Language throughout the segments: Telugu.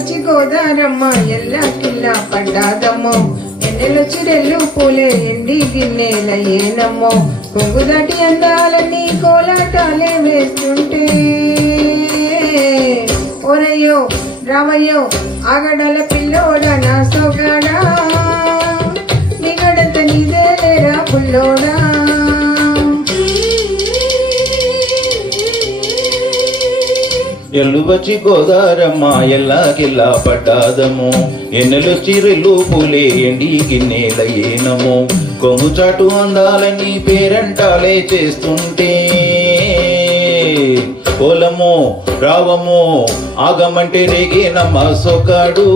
వచ్చి గోదారమ్మ ఎల్లా కిల్లా పడ్డాదమ్మో ఎన్నెల చిరెల్లు పూలే ఎండి గిన్నెల ఏనమ్మో కొంగు దాటి అందాలన్నీ కోలాటాలే వేస్తుంటే ఒరయ్యో రామయ్యో ఆగడల పిల్లోడా నా సొగాడా నిగడత నిదేలేరా పుల్లోడా ఎల్లు వచ్చి గోదారమ్మ ఎల్లాకిల్లా పడ్డాదము ఎన్నెలు చిరెల్లు పూలే ఎండి గిన్నెల ఏనము కొంగు చాటు అందాలని పేరంటాలే చేస్తుంటే కోలము రావము ఆగమంటే రేగేనమ్మ సొగాడు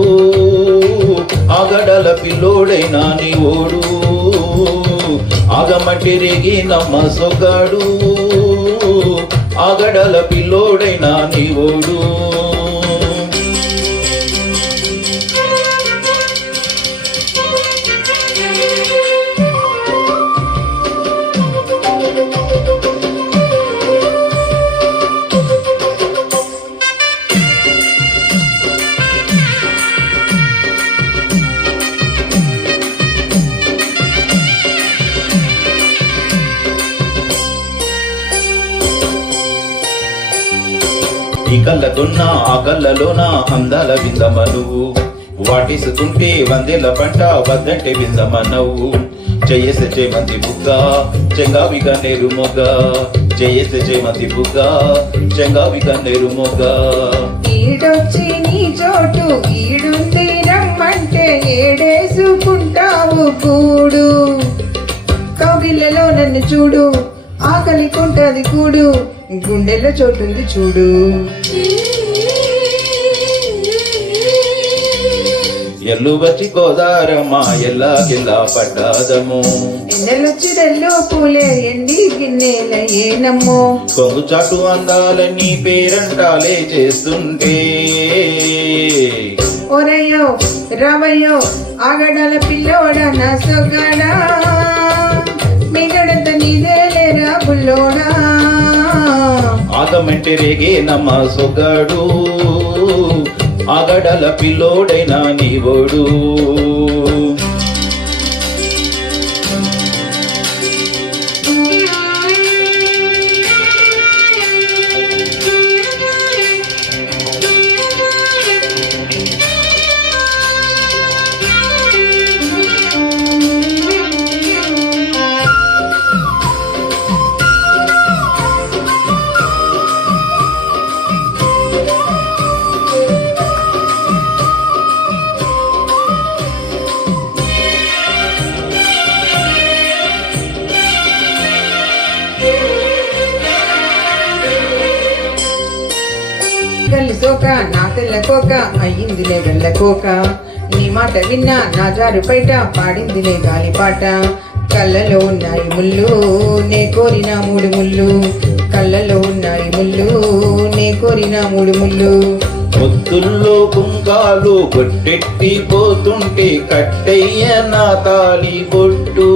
ఆగడల పిల్లోడైనా నీ ఓడు ఆగమంటే రేగేనమ్మ సొగాడు ఆగడల పిల్లోడైనా నీ ఓడు ఈ కళ్ళకున్న ఆ కళ్ళలోన అందాల విందమ నువ్వు వాటిస్తుంటే వందెల పంట వద్దంటే విందమ నవ్వు చేయసే చేమంతి బుగ్గ చెంగావిగా నేరు మొగ్గ చేయసే చేమంతి బుగ్గ చెంగావిగా నేరు మొగ్గ ఈడొచ్చి నీ చోటు ఈడుంది రమ్మంటే ఏడేసుకుంటావు కూడు కౌగిళ్ళలో నన్ను చూడు ఆకలి కొంటది కూడు గుండెల్లో చోటుంది చూడు ఎల్లు వచ్చి గోదారమ్మ ఎల్లాకిల్లా పడ్డాదము ఎన్నెలొచ్చిరెల్లో పూలే ఎండి గిన్నెల ఏనమ్మో కొంగు చాటు అందాలని పేరంటాలే చేస్తుంటే ఒరయ్యో రావయ్యో ఆగడాల పిల్లోడా నా సొగాడా మిగడంత నీదేలేరా బుల్లోడా ఆగమంటే రేగేనమ్మ సొగాడు ఆగడల పిల్లోడైనా నీ ఓడు కలిసోక నా తెల్లకోక అయ్యిందిలే వెళ్ళకోక నీ మాట విన్నా నా జారు బయట పాడిందిలే గాలిపాట కళ్ళలో ఉన్నాయి ముళ్ళు నే కోరిన మూడు ముళ్ళు కళ్ళలో ఉన్నాయి ముళ్ళు నే కోరిన మూడు ముళ్ళు ముద్దుల్లో కుంకాలు కొట్టెట్టి పోతుంటే కట్టయ్య నా తాలి బొట్టు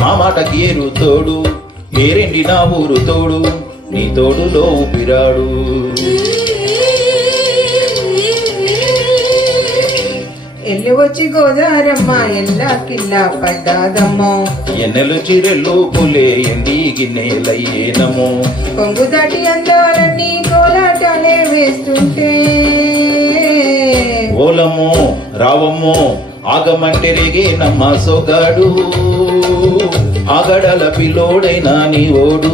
మా మాటకి ఏరు తోడు ఏరెండి నా ఊరు తోడు నీ తోడులో ఊపిరాడు ఎల్లు వచ్చి గోదారమ్మ ఎల్లా కిల్లా పడ్డాదమ్మో ఎన్నెలు చిరెల్లు పులే ఎండి గిన్నెల ఏనము కొంగు దాటి అందాలన్నీ కోలాటాలే వేస్తుంటే ఓలము రావము ఆగమంటే రేగేనమ్మ సొగాడు ఆగడల పిల్లోడైనా నీ ఓడు